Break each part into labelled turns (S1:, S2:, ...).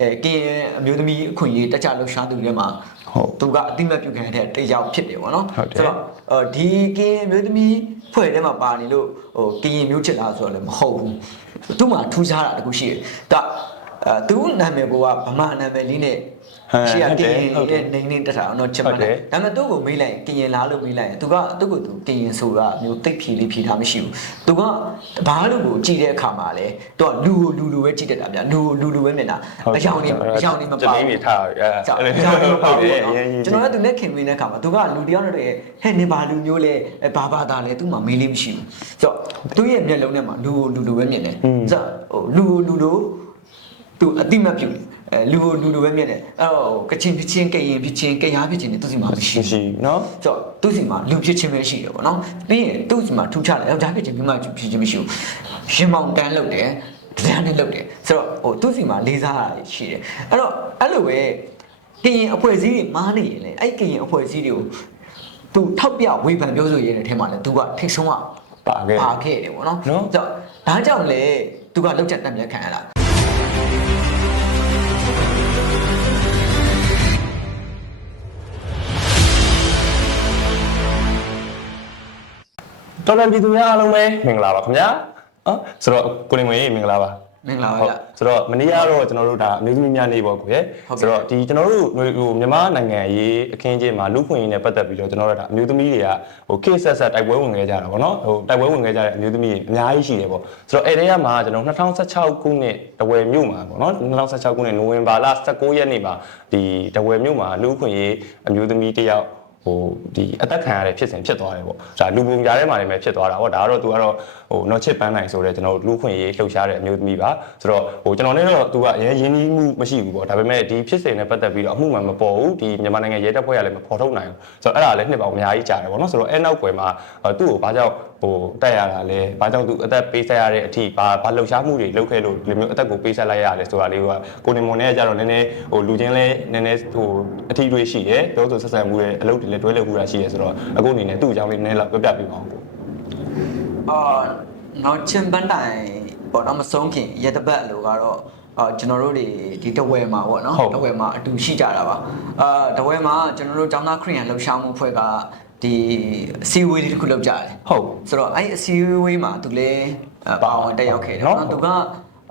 S1: အဲကရင်အမျိုးသမီးအခွင့်အရေးတက်ကြလှူရှားသူတွေမှာ
S2: ဟုတ်
S1: သူကအတိမတ်ပြုခံတဲ့တယောက်ဖြစ်တယ်ပေါ့နော်
S2: ဟုတ်တယ်
S1: တော့အော်ဒီကရင်အမျိုးသမီးဖွဲ့ထဲမှာပါနေလို့ဟိုကရင်မျိုးချစ်လားဆိုတော့လည်းမဟုတ်ဘူးသူ့မှာထူးခြားတာတခုရှိတယ်ဒါအဲသူ့နာမည်ကဗမာနာမည်လေးနဲ့
S2: ဟမ်
S1: ရှိရ
S2: ဟုတ်
S1: က
S2: တယ်
S1: ရင်
S2: ဟုတ်တယ်
S1: ရဲ့နေနေတက်တာတော့ချက်
S2: ဟု
S1: မှ
S2: တ်
S1: တ်
S2: တယ်
S1: တယ်ဒါပေမဲ့သူ့ကိုမေးလိုက်ရင်ကရင်လားလို့မေးလိုက်ရင်သူကသူ့ကိုသူကရင်ဆိုတာမျိုးတိတ်ဖြီလေးဖြီထားမရှိဘူးသူကဘာလို့ကိုကြည့်တဲ့အခါမှာလဲသူကလူကိုလူလူပဲကြည့်တတ်တာဗျာလူကိုလူလူပဲမြင်တာအယောင်နေအယောင်နေမပါ
S2: ကျွန်တော်နေထားအဲ
S1: ကြောက်
S2: အဲ့
S1: ကြောက်လို့ပေါ့
S2: ဟုတ်တယ်
S1: နော်
S2: အရင်ကြီး
S1: ကျွန်တော်ကသူနဲ့ခင်မင်းတဲ့ခါမှာသူကလူတယောက်နဲ့တည်းဟဲ့နေပါလူမျိုးလဲအဲဘာဘာသာလဲသူမှမေးလေးမရှိဘူးဆိုတော့သူရဲ့မျက်လုံးထဲမှာလူကိုလူလူပဲမြင်တယ်ဆိုတော့ဟိုလူကိုလူလိုသူအတိမတ်ပြုတယ် အဲလူကိုလူလိုပဲမြင်တယ်အဲ့တော့ကချင်ဖြစ်ချင်းကရင်ဖြစ်ချင်းကရားဖြစ်ချင်းတွေသူစီမှာမရှိ
S2: ရှိနော်
S1: ဆိုတော့သူစီမှာလူဖြစ်ချင်းပဲရှိတယ်ပေါ့နော်ပြီးရင်သူစီမှာထူးခြားတယ်ယောက်ျားဖြစ်ချင်းမိန်းမဖြစ်ချင်းမရှိဘူးရင်မောင်တန်းလုပ်တယ်တရားနဲ့လုပ်တယ်ဆိုတော့ဟိုသူစီမှာလေးစားတာရှိတယ်အဲ့တော့အဲ့လိုပဲကရင်အဖွဲ့အစည်းတွေမားနေရင်လေအဲ့ကရင်အဖွဲ့အစည်းတွေကိုသူထောက်ပြဝေဖန်ပြောဆိုရတဲ့ထဲမှာလည်းသူကထိတ်ဆုံးอ่ะ
S2: ပါခဲ့
S1: ပါခဲ့တယ်ပေါ့နော်ဆိုတော့ဒါကြောင့်လေသူကလောက်ချက်တက်မြက်ခံရတာ
S2: တော်တော်ပြည်သူများအားလုံးပဲမင်္ဂလာပါခင်ဗျာဟောဆိုတော့ကိုလင်ငွေမင်္ဂလာပါ
S1: မင်္ဂလာပါ
S2: ဟုတ်
S1: ဗျ
S2: ဆိုတော့မနေ့ကတော့ကျွန်တော်တို့ဒါအမျိုးသမီးများနေပေါ့ကိုရယ်
S1: ဟုတ်ကဲ့
S2: ဆိုတော့ဒီကျွန်တော်တို့ဟိုမြန်မာနိုင်ငံရေးအခင်းအကျင်းမှာလူခွင့်ရေးနဲ့ပတ်သက်ပြီးတော့ကျွန်တော်တို့ဒါအမျိုးသမီးတွေကဟို case ဆက်ဆက်တိုက်ပွဲဝင်ခဲ့ကြတာပေါ့နော်ဟိုတိုက်ပွဲဝင်ခဲ့ကြတဲ့အမျိုးသမီးတွေအများကြီးရှိတယ်ပေါ့ဆိုတော့အဲ့ဒီကမှာကျွန်တော်2016ခုနှစ်တဝယ်မြို့မှာပေါ့နော်2016ခုနှစ်နိုဝင်ဘာလ19ရက်နေ့မှာဒီတဝယ်မြို့မှာလူခွင့်ရေးအမျိုးသမီးတစ်ယောက် ဟိုဒီအသက်ခံရတဲ့ဖြစ်စဉ်ဖြစ်သွားတယ်ပေါ့ဒါလူပုံကြားထဲမှာလည်းပဲဖြစ်သွားတာပေါ့ဒါကတော့သူကတော့ဟိုနော်ချစ်ပန်းနိုင်ဆိုတဲ့ကျွန်တော်တို့လူခွင့်ရေးလှုပ်ရှားတဲ့အမျိုးသမီးပါဆိုတော့ဟိုကျွန်တော်နဲ့တော့သူကအရင်ရင်းနှီးမှုမရှိဘူးပေါ့ဒါပေမဲ့ဒီဖြစ်စဉ်နဲ့ပတ်သက်ပြီးတော့အမှုမှန်မပေါ်ဘူးဒီမြန်မာနိုင်ငံရဲတပ်ဖွဲ့ကလည်းမဖော်ထုတ်နိုင်ဘူးဆိုတော့အဲ့ဒါလည်းနှစ်ပေါင်းအများကြီးကြာတယ်ပေါ့နော်ဆိုတော့အဲ့နောက်ွယ်မှာသူ့ကိုဘာကြောင့် ဟိုတက်ရတာလဲဘာကြောင့်သူအသက်ပေးဆက်ရတဲ့အထိဘာဘာလှုပ်ရှားမှုတွေလုပ်ခဲ့လို့ဒီမျိုးအသက်ကိုပေးဆက်လိုက်ရလဲဆိုတာလေးကကိုနေမွန်နဲ့ကြတော့နည်းနည်းဟိုလူချင်းလဲနည်းနည်းဟိုအထီးတွေရှိတယ်ပြောဆိုဆက်ဆံမှုတွေအလုပ်တွေလည်းတွဲလှုပ်မှုတာရှိတယ်ဆိုတော့အခုအနေနဲ့သူ့အကြောင်းလေးနည်းနည်းလောက်ပြပြပေးပါဦးကို
S1: အာနောက်ချင်းပန်းတိုင်ပေါ့နော်မဆုံးခင်ရတပတ်လို့ကတော့အာကျွန်တော်တို့တွေဒီတဝဲမှာပေါ့နော်တဝဲမှာအတူရှိကြတာပါအာတဝဲမှာကျွန်တော်တို့ကျောင်းသားခရီးရန်လှူရှားမှုဖွဲ့က ဒီအစည်းအဝေးလေးတစ်ခုလုပ်ကြတယ်
S2: ဟုတ်
S1: ဆိုတော့အဲ့ဒီအစည်းအဝေးမှာသူလည်းအပါဝင်တက်ရောက်ခဲ့တယ်
S2: နော်
S1: နော်သူက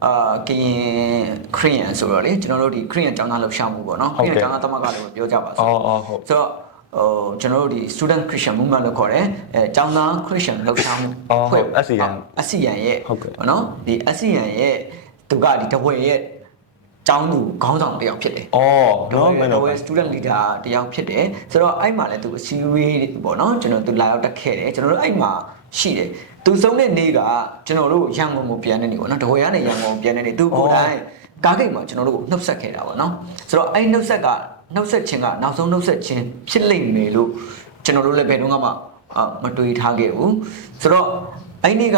S1: အာကရင်ခရီးရန်ဆိုတော့လေကျွန်တော်တို့ဒီခရီးရန်ကျောင်းသားလှူရှားမှုပေါ့နော်ခ
S2: ဟုတ်
S1: ရီး
S2: ကဲ့
S1: ရန်ကျောင်းသားတမကလည်းပြောကြပါစို့
S2: အော်အော်ဟုတ်
S1: ဆိုတော့ဟိုကျွန်တော်တို့ဒီ student christian movement လို့ခေါ်တယ်အဲကျောင်းသား christian လှုပ်ရှားမှု
S2: အော်ဟုတ် ASEAN
S1: ASEAN ရဲ့
S2: ဟုတ်ကဲ့
S1: ဘောနော်ဒီ ASEAN ရဲ့သူကဒီတဝဲရဲ့ ကျောင်းသူခေါင်းဆောင်တစ်ယောက်ဖြစ်တယ်
S2: အော်
S1: နော်
S2: နော်မင်း
S1: တ
S2: တို့
S1: ဝဲ student leader တယောက်ဖြစ်တယ်ဆိုတော့အဲ့မှာလည်းသူအစည်းအဝေးပေါ့နော်ကျွန်တော်သူလာရောက်တက်ခဲ့တယ်ကျွန်တော်တို့အဲ့မှာရှိတယ်သူဆုံးတဲ့နေ့ကကျွန်တော်တို့ရန်ကုန်ကိုပြန်တဲ့နေ့ပေါ့နော်တဝဲကနေရန်ကုန်ကိုပြန်တဲ့နေ့သူကိုယ်တိုင်ကားဂိတ်မှာကျွန်တော်တို့ကိုနှုတ်ဆက်ခဲ့တာပေါ့နော်ဆိုတော့အဲ့နှုတ်ဆက်ကနှုတ်ဆက်ခြင်းကနောက်ဆုံးနှုတ်ဆက်ခြင်းဖြစ်လိမ့်မယ်လို့ကျွန်တော်တို့လည်းဘယ်တော့မှအာမတွေးထားခဲ့ဘူးဆိုတော့အဲ့နေ့က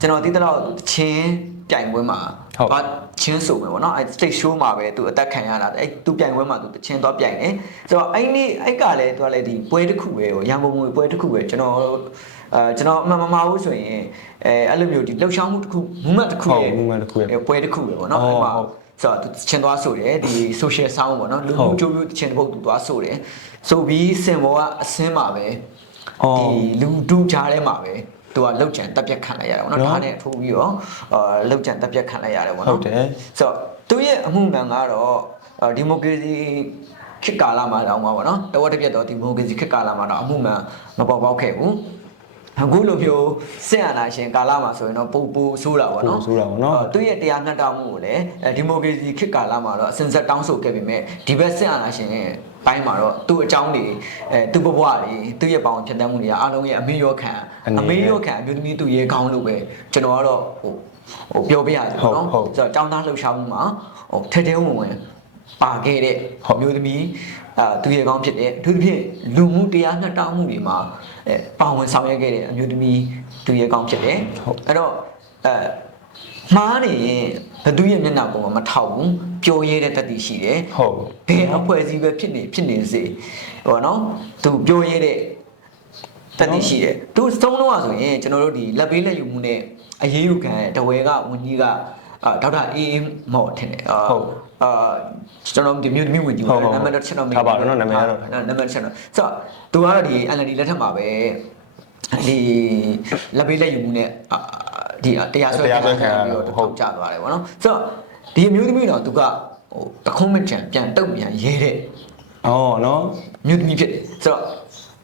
S1: ကျွန်တော်သိတဲ့တော့ချင်းပြိုင်ပွဲမှာ
S2: ဟုတ်
S1: ဘာချင်းဆိုမယ်ပေါ့နော်အဲ stage show မှာပဲသူအသက်ခံရတာအဲသူပြိုင်ပွဲမှာသူချင်းသွားပြိုင်တယ်ဆိုတော့အဲ့နေ့အဲ့ကလည်းသူကလည်းဒီပွဲတစ်ခုပဲဟိုရန်ကုန်မြို့ပွဲတစ်ခုပဲကျွန်တော်အဲကျွန်တော်အမှန်မမှားဘူးဆိုရင်အဲအဲ့လိုမျိုးဒီလှုပ်ရှားမှုတစ်ခု movement တစ်ခု
S2: ဟုတ်
S1: ရဲ့
S2: movement တစ်ခုရဲ့
S1: အဲပွဲတစ်ခုပဲပေါ့နော်
S2: အော်
S1: အဲ့မှာ
S2: ဟုတ်
S1: ဆိုတော့သူချင်းသွားဆိုတယ်ဒီ social sound ပေါ့နော်လူ
S2: ဟုတ်
S1: မှုကြိုးပြချင်းတစ်ပုတ်သူသွားဆိုတယ်ဆိုပြီးစင်ဘောကအစင်းမှာပဲ
S2: အော်
S1: ဒီလူဒူကြားထဲမှာပဲ သူကလောက်ချန်တက်ပြက်ခံလိုက်ရတာပေါ့နော်
S2: နော်
S1: ဒါနဲ့ထိုးပြီးတော့အာလောက်ချန်တက်ပြက်ခံလိုက်ရတယ်ပေါ့နော်
S2: ဟုတ်တယ်
S1: ဆိုတော့သူရဲ့အမှုမှန်ကတော့အာဒီမိုကရေစီခေတ်ကာလမှာတောင်မှပေါ့နော်တဝက်တစ်ပြက်တော့ဒီမိုကရေစီခေတ်ကာလမှာတော့အမှုမှန်မပေါ်ပေါက်ခဲ့ဘူးအခုလိုမျိုးစစ်အာဏာရှင်ကာလမှာဆိုရင်တော့ပူပူဆိုးတာပေါ့နော်
S2: ပူပူဆိုးတာပေါ့နော်
S1: အာသူရဲ့တရားမျှတမှုကိုလည်းအဲဒီမိုကရေစီခေတ်ကာလမှာတော့အစင်ဆက်တောင်းဆိုခဲ့ပေမဲ့ဒီဘက်စစ်အာဏာရှင်ရဲ့ ပိုင်းမှာတော့သူ့အကြောင်းတွေအဲသူ့ဘဝတွေသူ့ရဲ့ပေါင်းဖြစ်တတ်မှုတွေအားလုံးရဲ့အမေရောခံ
S2: အနေနဲ့
S1: အမေရောခံအမျိုးသမီးသူ့ရဲ့ကောင်းလို့ပဲကျွန်တော်ကတော့ဟိုဟိုပြောပြရတယ်ပေါ့နော်
S2: ဟုတ်ဟုတ်
S1: ဆိုတော့ကျောင်းသားလှုပ်ရှားမှုမှာဟိုထဲထဲဝင်ဝင်ပါခဲ့တဲ့
S2: ဟုတ်
S1: မျိုးသမီးအာသူရဲ့ကောင်းဖြစ်တဲ့အထူးသဖြင့်လူမှုတရားမျှတမှုတွေမှာအဲပါဝင်ဆောင်ရွက်ခဲ့တဲ့အမျိုးသမီးသူရဲ့ကောင်းဖြစ်တယ်
S2: ဟုတ်
S1: အဲ့တော့အဲ မှားနေရင်ဘသူရဲ့မျက်နှာပေါ်မှာမထောက်ဘူးပျော်ရဲတဲ့တတိရှိတယ်
S2: ဟုတ်
S1: ဘယ်အဖွဲ့အစည်းပဲဖြစ်နေဖြစ်နေစေဟောနော်သူပျော်ရဲတဲ့တတိရှိတယ်သူသုံးတော့ဆိုရင်ကျွန်တော်တို့ဒီလက်ပေးလက်ယူမှုနဲ့အရေးယူခံတဲ့တဝဲကဝန်ကြီးကအာဒေါက်တာအေးမော်ထင်တယ်အာ
S2: ဟုတ်
S1: အာကျွန်တော်ဒီမျိုးမျိုးဝင်ကြည့်
S2: ဟုတ်ဟုတ်
S1: နာမည်တော့ချက်တော့
S2: ထားပါတော့နော်နာမည်ကတော့
S1: နာမည်ချက်တော့ဆိုတော့သူကတော့ဒီ LND လက်ထက်မှာပဲဒီလက်ပေးလက်ယူမှုနဲ့အာ ဒီတရားစွဲ
S2: တရားစွဲခံရတာ
S1: ပြီးတော့
S2: ဟုတ်
S1: ထောက်ကြသွားတယ်ဗောနော်ဆိုတော့ဒီအမျိုးသမီးတော့သူကဟိုတခုံးမချန်ပြန်တုတ်ပြန်ရဲတဲ့
S2: အော်နော်
S1: မြို့သမီးဖြစ်တယ်ဆိုတော့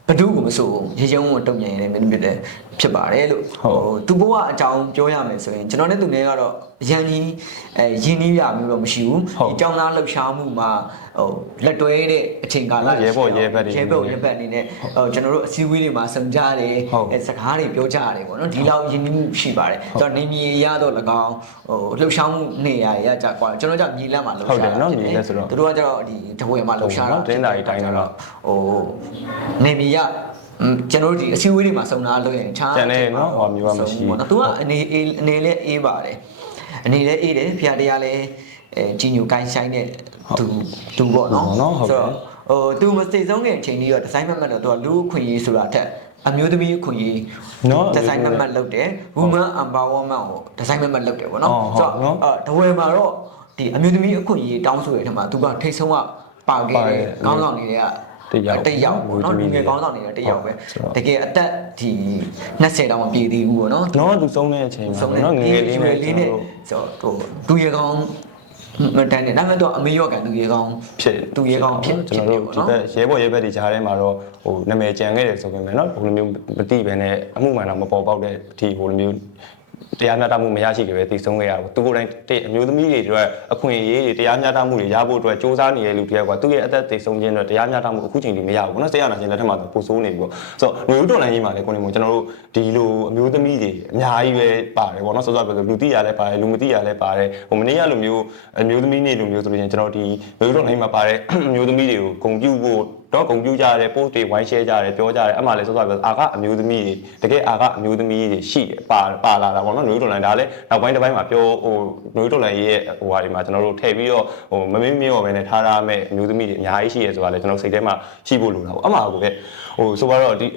S1: ဘဒုကိုမဆိုရေချုံကိုတုံ့ပြန်ရတဲ့မြို့သမီးဖြစ်တယ် ဖြစ်ပါတယ်လို့
S2: ဟုတ်
S1: သူဘဝအကြောင်းပြောရမယ်ဆိုရင်ကျွန်တော်နဲ့သူနဲ့ကတော့အရန်ကြီးအဲရင်းနှီးရမျိုးတော့မရှိဘူး
S2: ဟုတ်
S1: ဒီကြောင်းသားလှုပ်ရှားမှုမှာဟိုလက်တွဲတဲ့အချိန်ကာလ
S2: ရဲဘော်ရဲဘက်တွေ
S1: ရဲဘော်ရဲဘက်အနေနဲ့ဟိုကျွန်တော်တို့အစည်းအဝေးတွေမှာစုံကြတယ်
S2: ဟုတ်
S1: အဲစကားတွေပြောကြရတယ်ပေါ့နော်ဒီလောက်ရင်းနှီးမှုရှိပါတယ်ဆိုတော့နေမြေရတော့၎င်းဟိုလှုပ်ရှားမှုနေရရကြကွာကျွန်တော်ကြောင့်မြေလက်မှာလှုပ်ရှား
S2: ဟုတ်တယ်နော်
S1: ဖြစ်
S2: မြေလက်ဆိုတော့
S1: သူတို့ကကျတော့ဒီတပွဲမှာလှုပ်ရှားတာ
S2: ဟုတ်တယ်နော်တင်းတာကြီးတိုင်းတော့
S1: ဟိုနေမီရอืม ကျွန်တော်တို့ဒီအစည်းအဝေးတွေမှာစုံတာလို့ရင်ခြား
S2: ကျန်တဲ့နော်ဟောမျိုးကမရှိဘူး
S1: ပေါ့နော်သူကအနေအေးအနေလဲအေးပါတယ်အနေလဲအေးတယ်ဖျားတရားလဲအဲကြီးညိုကိုင်းဆိုင်တဲ့သူသူပေါ့နော်
S2: ဟုတ်နော်ဟုတ်တယ်
S1: ဟိုသူမစိတ်ဆုံးတဲ့အချိန်ကြီးတော့ဒီဇိုင်းမတ်မတ်တော့သူကလူအခွင့်အရေးဆိုတာထက်အမျိုးသမီးအခွင့်အရေး
S2: နော်
S1: ဒီဇိုင်းမတ်မတ်လုပ်တယ် woman empowerment ကိုဒီဇိုင်းမတ်မတ်လုပ်တယ်ပေါ့နော်
S2: ဟုတ်ဟုတ်နော်
S1: အဲတဝယ်မှာတော့ဒီအမျိုးသမီးအခွင့်အရေးတောင်းဆိုရတဲ့ထက်မှာသူကထိတ်ဆုံးကပါခဲ့
S2: ပါခဲ့
S1: တဲ့ခေါင်းဆောင်တွေက
S2: တယောက်
S1: တယောက်ပေါ့နော်လူငယ်ကောင်းဆောင်နေတယ်တယောက်ပဲ
S2: တ
S1: ကယ်အသက်ဒီ20တောင်မပြည့်သေးဘူးပေါ့နော်
S2: တော့သူဆုံးတဲ့အချိန်မှာနော်ငယ်ငယ်လေးနဲ့
S1: ဆိုတော့သူရေကောင်းမတန်နေဒါပေမဲ့တော့အမေရောကန်သူရေကောင်း
S2: ဖြစ်
S1: သူရေကောင်းဖြစ်
S2: ကျွန်တော်တို့ဒီဘက်ရဲဘော်ရဲဘက်တွေကြားထဲမှာတော့ဟိုနာမည်ကြံခဲ့တယ်ဆိုပေမဲ့နော်ဘယ်လိုမျိုးမတိပဲနဲ့အမှုမှန်တော့မပေါ်ပေါက်တဲ့အထိဟိုလိုမျိုး တရားမျှတမှုမရရှိကြပဲတည်ဆုံးခဲ့ရတာပေါ့သူကိုယ်တိုင်တဲ့အမျိုးသမီးတွေအတွက်အခွင့်အရေးတွေတရားမျှတမှုတွေရဖို့အတွက်စ조사နေတဲ့လူတယောက်ကသူ့ရဲ့အသက်တည်ဆုံးခြင်းအတွက်တရားမျှတမှုအခုချိန်ထိမရဘူးပေါ့နော်ဆေးရနာရှင်လက်ထက်မှာဆိုပိုဆိုးနေပြီပေါ့ဆိုတော့မျိုးတော်လိုင်းကြီးမှာလည်းကိုနေမို့ကျွန်တော်တို့ဒီလိုအမျိုးသမီးတွေအများကြီးပဲပါတယ်ပေါ့နော်စောစောပြောဆိုလူတိရလည်းပါတယ်လူမတိရလည်းပါတယ်ဟိုမနေ့ကလိုမျိုးအမျိုးသမီးတွေလိုမျိုးဆိုလို့ရှိရင်ကျွန်တော်ဒီမျိုးတော်လိုင်းမှာပါတဲ့အမျိုးသမီးတွေကိုဂုံပြုဖို့ တော့ဂုံပြုကြတယ် post တွေဝိုင်း share ကြတယ်ပြောကြတယ်အဲ့မှာလည်းစောစောပြောအာကအမျိုးသမီးတွေတကယ်အာကအမျိုးသမီးတွေရှိတယ်ပါပါလာတာပေါ့နော်မျိုးတော်လိုင်းဒါလည်းနောက်ပိုင်းတစ်ပိုင်းမှာပြောဟိုမျိုးတော်လိုင်းရဲ့ဟိုဟာဒီမှာကျွန်တော်တို့ထည့်ပြီးတော့ဟိုမမင်းမင်းရောပဲနဲ့ထားရမယ့်အမျိုးသမီးတွေအများကြီးရှိရဲဆိုတာလည်းကျွန်တော်စိတ်ထဲမှာရှိဖို့လိုတာပေါ့အမှားကိုပဲဟိုဆိုတော့ဒီ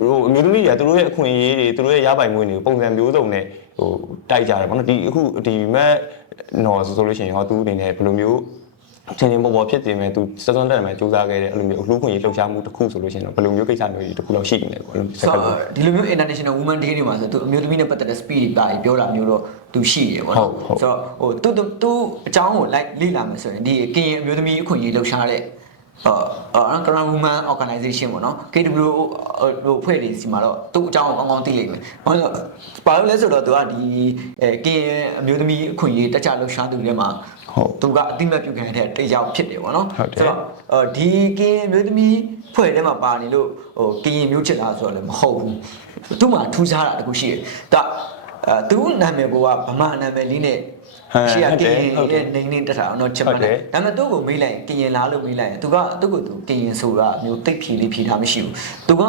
S2: ဟိုအမျိုးသမီးတွေကသူတို့ရဲ့အခွင့်အရေးတွေသူတို့ရဲ့ရပိုင်ခွင့်တွေကိုပုံစံမျိုးစုံနဲ့ဟိုတိုက်ကြတယ်ပေါ့နော်ဒီအခုဒီမက်နော်ဆိုလို့ရှိရင်ဟောသူအနေနဲ့ဘယ်လိုမျိုး ချင်းချင်းပေါ်ပေါ်ဖြစ်နေမယ်သူစစွမ်းတက်မယ်စူးစမ်းခဲ့တဲ့အဲ့လိုမျိုးအလူခွင့်ရေးလှုပ်ရှားမှုတစ်ခုဆိုလို့ရှိရင်တော့ဘယ်လိုမျိုးကိစ္စမျိုးတွေတစ်ခုလောက်ရှိနေလဲပေါ့အဲ့လိုစ
S1: ဆို
S2: ကား
S1: တော့ဒီလိုမျိုး international women day တွေမှာဆိုသူအမျိုးသမီးနဲ့ပတ်သက်တဲ့ speed တွေပါပြီးပြောတာမျိုးတော့သူရှိရပေါ့နော်
S2: ဟုတ်ဟုတ်
S1: ဆိုတော့ဟိုသူသူသူအကြောင်းကို like လေ့လာမယ်ဆိုရင်ဒီကရင်အမျိုးသမီးအခွင့်အရေးလှုပ်ရှားတဲ့ အော်အော်နော် Grand Woman Organization ပေါ့နော် KW ဟိုဖွဲ့တွေစီမှာတော့သူ့အကြောင်းကိုကောင်းကောင်းသိလိမ့်မယ်။ဘာလို့လဲဘာလို့လဲဆိုတော့သူကဒီအဲကရင်အမျိုးသမီးအခွင့်အရေးတက်ကြလှုပ်ရှားသူတွေမှာ
S2: ဟုတ်
S1: သူကအတိမတ်ပြုခံတဲ့တရားဖြစ်တယ်ပေါ့နော်
S2: ဟုတ်တယ်
S1: ဆိုတော့အော်ဒီကရင်မျိုးသမီးဖွဲ့ထဲမှာပါနေလို့ဟိုကရင်မျိုးချစ်လားဆိုတော့လည်းမဟုတ်ဘူးသူ့မှာထူးခြားတာတခုရှိတယ်ဒါအဲ သူ့နာမည်ကဗမာနာမည်လေးနဲ့
S2: ဟမ်
S1: ရှိရ
S2: ဟုတ်
S1: က
S2: တယ်
S1: ရင်
S2: ဟုတ်တယ်
S1: ရဲ့နေနေတက်တာတော့ချက်
S2: ဟု
S1: မှ
S2: တ်
S1: န်
S2: တယ်
S1: တယ်ဒါပေမဲ့သူ့ကိုမေးလိုက်ရင်ကရင်လားလို့မေးလိုက်ရင်သူကသူ့ကိုသူကရင်ဆိုတာမျိုးတိတ်ဖြီလေးဖြီထားမရှိဘူးသူက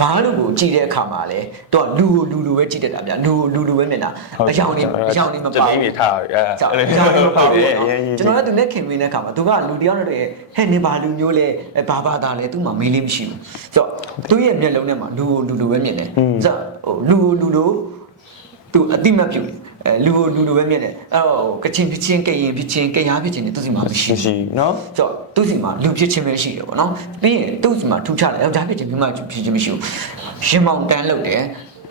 S1: ဘာလို့ကိုကြည့်တဲ့အခါမှာလဲသူကလူကိုလူလူပဲကြည့်တတ်တာဗျာလူကိုလူလူပဲမြင်တာအယောင်နေအယောင်နေမပါ
S2: ကျွန်
S1: ဘူး
S2: တော်နေထားရ
S1: ကြောက်
S2: အဲ့
S1: ကြောက်နေပါဘူး
S2: အဲ့
S1: နော်
S2: အဲ့
S1: ကျွန်တော်ကသူနဲ့ခင်မင်းတဲ့ခါမှာသူကလူတယောက်နဲ့တည်းဟဲ့နေပါလူမျိုးလဲအဲဘာဘာသာလဲသူမှမေးလေးမရှိဘူးဆိုတော့သူရဲ့မျက်လုံးထဲမှာလူကိုလူလူပဲမြင်တယ်ဆိုတော့ဟိုလူကိုလူလူ သူအတိမတ်ပြုတယ်အဲလူကိုလူလူပဲမြင်တယ်အဲ့တော့ကချင်ဖြစ်ချင်းကရင်ဖြစ်ချင်းကရားဖြစ်ချင်းတွေသူစီမှာမရှိဘူး
S2: ရှိနော်
S1: ဆိုတော့သူ့စီမှာလူဖြစ်ချင်းပဲရှိတယ်ပေါ့နော်ပြီးရင်သူ့စီမှာထူးခြားတယ်ယောက်ျားဖြစ်ချင်းမိန်းမဖြစ်ချင်းမရှိဘူးရှင်မောင်တန်းလုပ်တယ်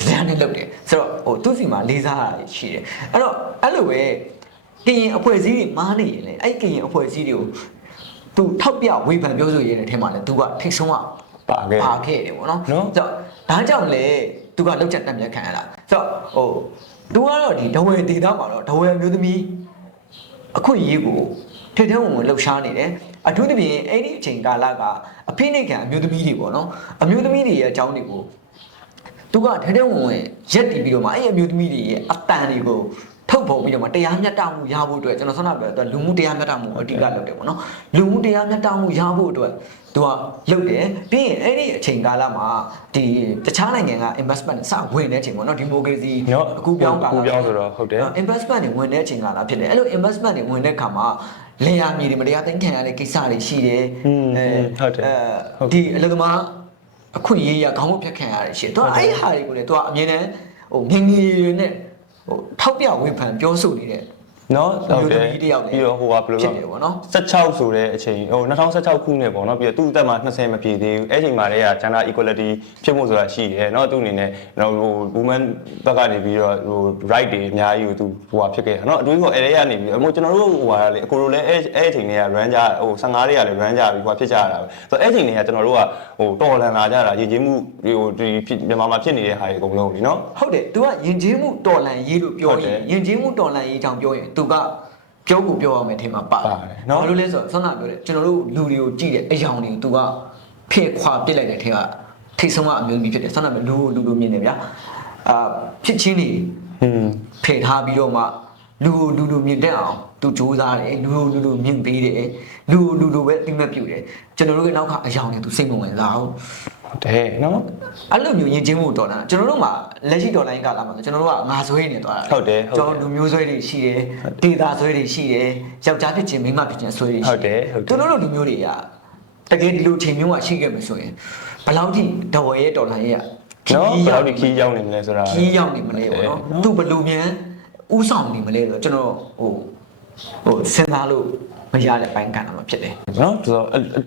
S1: ဒန်းနဲ့လုပ်တယ်ဆိုတော့ဟိုသူ့စီမှာလေးစားတာရှိတယ်အဲ့တော့အဲ့လိုပဲကရင်အဖွဲ့အစည်းတွေမားနေရင်လေအဲ့ကရင်အဖွဲ့အစည်းတွေကိုသူထောက်ပြဝေဖန်ပြောဆိုရတဲ့အထက်မှာလေသူကထိတ်ဆုံးက
S2: ပါခဲ့
S1: ပါခဲ့တယ်ပေါ့နော်
S2: နော်
S1: ဆိုတော့ဒါကြောင့်လေ သူကလောက်ချက်တက်မြတ်ခံရတာဆိုတော့ဟိုသူကတော့ဒီဒဝဲဒေတာမှာတော့ဒဝဲမျိုးသမီးအခွင့်အရေးကိုထိထဲဝင်ဝင်လှုပ်ရှားနေတယ်အထူးသဖြင့်အဲ့ဒီအချိန်ကာလကအဖိနှိတ်ခံအမျိုးသမီးတွေပေါ့နော်အမျိုးသမီးတွေရဲ့အကြောင်းတွေကိုသူကထဲထဲဝင်ဝင်ရက်တည်ပြီးတော့မှအဲ့ဒီအမျိုးသမီးတွေရဲ့အတန်တွေကို ထုတ်ဖော်ပြီးတော့မှတရားမျှတမှုရဖို့အတွက်ကျွန်တော်ဆောင်းပြောတော့လူမှုတရားမျှတမှုအဓိကလုပ်တယ်ပေါ့နော်လူမှုတရားမျှတမှုရဖို့အတွက်သူကလုပ်တယ်ပြီးရင်အဲ့ဒီအချိန်ကာလမှာဒီတခြားနိုင်ငံက investment စဝင်တဲ့အချိန်ပေါ့နော်ဒီမိုကရေစီ
S2: နော်
S1: အခုပြောင်းကာလ
S2: အခုပြောင်းဆိုတော့ဟုတ်တယ်
S1: investment တွေဝင်တဲ့အချိန်ကလာဖြစ်တယ်အဲ့လို investment တွေဝင်တဲ့ခါမှာလေယာမြေတွေမတရားသိမ်းခံရတဲ့ကိစ္စတွေရှိတယ်
S2: อืมဟုတ်တယ်
S1: အဲဒီအလုပ်သမားအခွင့်အရေးရခေါင်းမဖြတ်ခံရတယ်ရှိတယ်သူကအဲ့ဒီဟာတွေကိုလေသူကအမြင်တမ်းဟိုငယ်ငယ်နဲ့ဟို ထောက်ပြဝေဖန်ပြောဆိုနေတဲ့
S2: နော်ဟုတ်တယ်ပြီးတော့ဟိုကဘယ်လိုလဲ16ဆိုတဲ့အချိန်ဟို2016ခုနှစ်ပေါ့နော်ပြီးတော့သူ့အသက်မှာ20မပြည့်သေးဘူးအဲ့ချိန်မှာတည်းက gender equality ဖြစ်မှုဆိုတာရှိတယ်နော်သူ့အနေနဲ့နော်ဟို woman ဘက်ကနေပြီးတော့ဟို right တွေအများကြီးကိုသူဟိုကဖြစ်ခဲ့တာနော်အတွေးကအဲ့ရကနေပြီးတော့ကျွန်တော်တို့ဟိုကလေအကိုတို့လည်းအဲ့အဲ့အချိန်တွေက run ကြဟို15တွေကလည်း run ကြပြီးဟိုကဖြစ်ကြရတာပဲဆိုတော့အဲ့အချိန်တွေကကျွန်တော်တို့ကဟိုတော်လန်လာကြတာရည်ကြီးမှုဟိုဒီမြန်မာမှာဖြစ်နေတဲ့ဟာတွေအကုန်လုံးလीနော်
S1: ဟုတ်တယ် तू ကယဉ်ကျေးမှုတော်လန်ရေးလို့ပြောရင်ယဉ်ကျေးမှုတော်လန်ရေးအကြောင်းပြောရင်तू ကပြောကိုပြောရမယ်ထင်မှာပါ
S2: ပါတယ်နော်
S1: ဘာလို့လဲဆိုတော့ဆွမ်းနာပြောတယ်ကျွန်တော်တို့လူတွေကိုကြည့်တဲ့အယောင်တွေကို तू ကဖဲ့ခွာပစ်လိုက်တဲ့ထင်ကထိတ်ဆုံးကအမျိုးသမီးဖြစ်တယ်ဆွမ်းနာပြောလူကိုလူလိုမြင်တယ်ဗျာအာဖြစ်ချင်းနေ
S2: อืม
S1: ဖယ်ထားပြီးတော့မှလူကိုလူလိုမြင်တတ်အောင်သူစူးစမ်းတယ်လူကိုလူလိုမြင်ပေးတယ်လူကိုလူလိုပဲတိမတ်ပြုတယ်ကျွန်တော်တို့ရဲ့နောက်ကအယောင်တွေသူစိတ်မဝင်စားဘူး
S2: ဟု တဲ့နော်
S1: အဲ့လိုမျိုးယဉ်ကျေးမှုတော်လာကျွန်တော်တို့မှာလက်ရှိတော်လိုင်းကာလမှာကျွန်တော်တို့ကငါဆွဲနေသွားတာ
S2: ဟုတ်တယ်
S1: ကျွန်တော်လူမျိုးဆွဲတွေရှိတယ်ဒေတာဆွဲတွေရှိတယ်ယောက်ျားဖြစ်ခြင်းမိန်းမဖြစ်ခြင်းဆွဲတွေရှိ
S2: တယ်ဟုတ်တယ်
S1: ကျွန်တော်တို့လူမျိုးတွေကတကယ်ဒီလိုချိန်မျိုးကရှိခဲ့မယ်ဆိုရင်ဘယ်လောက်ကြီးတော်ရဲတော်လိုင်းရဲ့
S2: နော်ဘယ်လောက်ကြီးခီးရောက်နေမလဲဆိုတာ
S1: ခီးရောက်နေမလဲပေါ့နော်သူဘယ်လိုမြန်ဥဆောင်နေမလဲဆိုတော့ကျွန်တော်ဟိုဟိုစဉ်းစားလို့ မရတဲ့ပိုင်းကဏ္ဍမှာဖြစ်တယ်
S2: နော်ဆိုတော့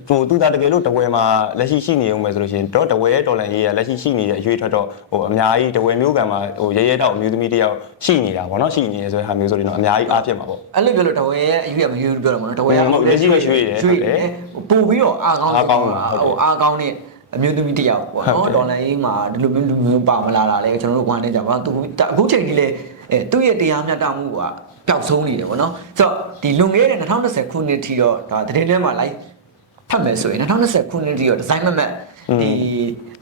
S2: ဟိုသူသားတကယ်လို့တဝဲမှာလက်ရှိရှိနေအောင်မယ်ဆိုလို့ရှိရင်တော့တဝဲရဲ့ဒေါ်လာရေးရလက်ရှိရှိနေတဲ့အရွေးထွက်တော့ဟိုအများကြီးတဝဲမျိုးကံမှာဟိုရဲရဲတောက်အမျိုးသမီးတယောက်ရှိနေတာပေါ့နော်ရှိနေရဆိုတဲ့ဟာမျိုးဆိုရင်တော့အများကြီးအားဖြစ်မှာပေါ့
S1: အဲ့လိုပြောလို့တဝဲရဲ့အယူရမယူပြောတော့မလို့တဝဲက
S2: ဟုတ်လက်ရှိပဲရွှေ့တယ်
S1: ရွှေ့တယ်ပို့ပြီးတော့အားကောင်း
S2: အားကောင်းတာ
S1: ဟ
S2: ဟုတ်တယ်ို
S1: အားကောင်းတဲ့အမျိုးသမီးတစ်ယောက်ပေါ့
S2: ဟုတ်
S1: နော်
S2: တယ်
S1: ဒေါ်လာရေးမှာဒီလိုမျိုးလူမျိုးပါမလာတာလေကျွန်တော်တို့ဝမ်းနေကြပါသူအခုချိန်ကြီးလေအဲသူ့ရဲ့တရားမျှတမှုက ပျောက်ဆုံးနေတယ်ပေါ့နော်ဆိုတော့ဒီလွန်ခဲ့တဲ့2020ခုနှစ်ထိတော့ဒါသတင်းထဲမှာ live ဖတ်မယ်ဆိုရင်2020ခုနှစ်ထိတော့ဒီဇိုင်းမမတ်ဒီ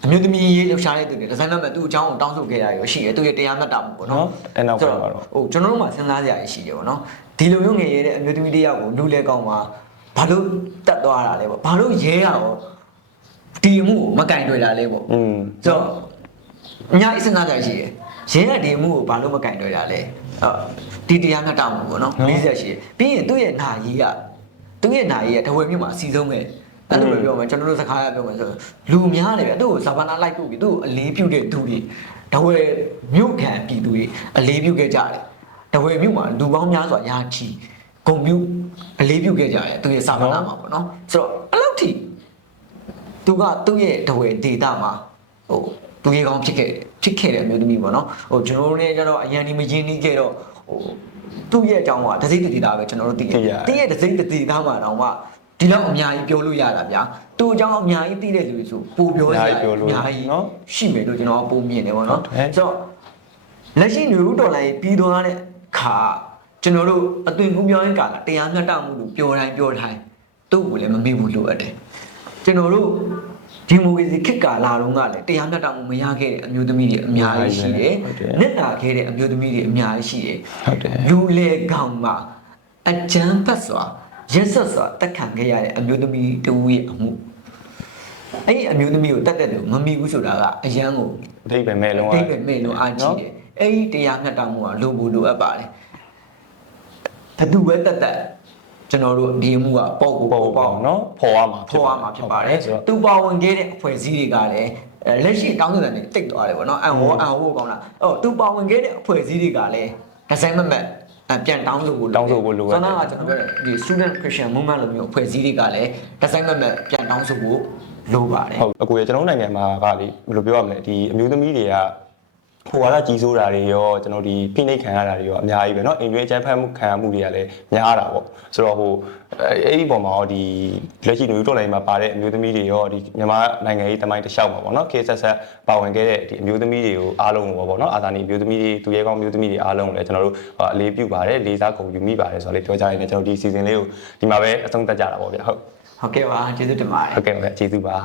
S1: အမျိုးသမီးရေးလှူရှားတဲ့သူတွေဒီဇိုင်းမမတ်သူ့အကြောင်းကိုတောင်းဆိုခဲ့တာရောရှိတယ်သူ့ရဲ့တရားမျှတမှုပေါ့နော်
S2: နော်အဲ့နောက်ပိုင်းမှာတော့
S1: ဟိုကျွန်တော်တို့မှစဉ်းစားကြရရှိတယ်ပေါ့နော်ဒီလိုမျိုးငယ်ရတဲ့အမျိုးသမီးတစ်ယောက်ကိုလူလဲကောင်းမှာဘာလို့တတ်သွားတာလဲပေါ့ဘာလို့ရဲရတော့ဒီအမှုကိုမကင်တွေ့တာလဲပေါ့
S2: อืม
S1: ဆိုတော့အများကြီးစဉ်းစားကြရရှိတယ် ရဲရဒီအမှုကိုဘာလို့မကင်တွေ့တာလဲအော်ဒီတရားမျှတမှုပေါ့နော်40ရှိတယ်ပြီးရင်သူ့ရဲ့နာကြီးကသူ့ရဲ့နာကြီးကတဝဲမြို့မှာအစီဆုံးပဲအဲ့လိုပဲပြောမယ်ကျွန်တော်တို့စကားရပြောမယ်ဆိုတော့လူများတယ်ဗျသူ့ကိုဇာပနာလိုက်ပို့ပြီးသူ့ကိုအလေးပြုတဲ့သူတွေတဝဲမြို့ခံပြည်သူတွေအလေးပြုခဲ့ကြတယ်တဝဲမြို့မှာလူပေါင်းများစွာရာချီဂုံပြုအလေးပြုခဲ့ကြတယ်သူရဲ့စာမနာမှာပေါ့နော်ဆိုတော့အဲ့လောက်ထိသူကသူ့ရဲ့တဝဲဒေတာမှာဟို သူရေကောင်းဖြစ်ခဲ့ဖြစ်ခဲ့တဲ့အမျိုးသမီးပေါ့နော်ဟိုကျွန်တော်တို့လည်းကျတော့အရန်ဒီမရင်းနှီးခဲ့တော့ဟိုသူ့ရဲ့အကြောင်းကဒစိမ့်တတိသားပဲကျွန်တော်တို့သိတယ်တရဲ့ဒစိမ့်တတိသားမှာတော့မှဒီလောက်အများကြီးပြောလို့ရတာဗျာသူ့အကြောင်းအများကြီးသိတဲ့လူတွေဆိုပိုပြောရအများကြီးရှိမယ်လို့ကျွန်တော်ပုံမြင်တယ်ပေါ့နော်ဆိုတော့လက်ရှိနေဦးတော်လိုင်းပြီးသွားတဲ့ခါကျွန်တော်တို့အသွင်ကူးပြောင်းရင်ကာလတရားမျှတမှုလို့ပြောတိုင်းပြောတိုင်းသူ့ကိုလည်းမမေ့ဘူးလို့အပ်တယ်ကျွန်တော်တို့ ဒီမိုကရေစီခေတ်ကာလတုန်းကလည်းတရားမျှတမှုမရခဲ့တဲ့အမျိုးသမီးတွေအများကြီးရှိတယ်။နှစ်တာခဲ့တဲ့အမျိုးသမီးတွေအများကြီးရှိတယ်
S2: ဟုတ်တယ်။
S1: လူလေကောင်မှာအကြမ်းဖက်စွာရက်ဆက်စွာတက်ခံခဲ့ရတဲ့အမျိုးသမီးတဦးရဲ့အမှုအဲ့ဒီအမျိုးသမီးကိုတက်တက်တယ်မမိဘူးဆိုတာကအရန်ကို
S2: အထိပ္ပယ်မဲ့လုံး
S1: တိတ်ပဲမဲ့လို့အားကြီးတယ်အဲ့ဒီတရားမျှတမှုကလိုဖို့လိုအပ်ပါတယ်ဘသူပဲတက်တက် ကျွန်တော်တို့ဒီအမှုကပေါ့ကို
S2: ပေါ့
S1: ပေါ့
S2: ပေါ့
S1: ပေါ့
S2: နော်ဖော်ရမှာ
S1: ဖော်ရမှာဖြစ်ပါတယ်
S2: ဆိုတော့
S1: သူပါဝင်ခဲ့တဲ့အဖွဲ့အစည်းတွေကလည်းအဲလက်ရှိတောင်းဆိုတဲ့နေတိတ်သွားတယ်ဗောနော်အန်ဟောအန်ဟောကောင်းလားအော်သူပါဝင်ခဲ့တဲ့အဖွဲ့အစည်းတွေကလည်းဒီဇိုင်းမမတ်အပြန်တောင်းဆိုဖို့
S2: တောင်းဆိုဖို့လိုအပ်တယ်
S1: ဆန္ဒကကျွန်တော်ပြောတယ်ဒီ student christian movement လိုမျိုးအဖွဲ့အစည်းတွေကလည်းဒီဇိုင်းမမတ်ပြန်တောင်းဆိုဖို့လိုပါတယ်
S2: ဟုတ်အကိုရကျွန်တော်တို့နိုင်ငံမှာကလေဘယ်လိုပြောရမလဲဒီအမျိုးသမီးတွေက ဟိုဝါဒကြီးစိုးတာတွေရောကျွန်တော်ဒီဖိနှိပ်ခံရတာတွေရောအများကြီးပဲเนาะအိမ်တွင်းအကြမ်းဖက်မှုခံရမှုတွေကလည်းများတာပေါ့ဆိုတော့ဟိုအဲအဲ့ဒီပုံမှာရောဒီလက်ရှိလူတော်လိုင်းမှာပါတဲ့အမျိုးသမီးတွေရောဒီမြန်မာနိုင်ငံရေးတမိုင်းတစ်လျှောက်မှာပေါ့เนาะကေဆက်ဆက်ပါဝင်ခဲ့တဲ့ဒီအမျိုးသမီးတွေကိုအားလုံးကိုပေါ့เนาะအာသာနီအမျိုးသမီးတွေသူရဲကောင်းအမျိုးသမီးတွေအားလုံးကိုလည်းကျွန်တော်တို့အလေးပြုပါတယ်လေးစားကုန်ယူမိပါတယ်ဆိုတော့လေပြောကြရင်လည်းကျွန်တော်ဒီ season လေးကိုဒီမှာပဲအဆုံးသတ်ကြတာပေါ့ဗျဟုတ်
S1: ဟုတ်ကဲ့ပါကျေးဇူးတင်ပါတယ်
S2: ဟုတ်ကဲ့ပါကျေးဇူးပါ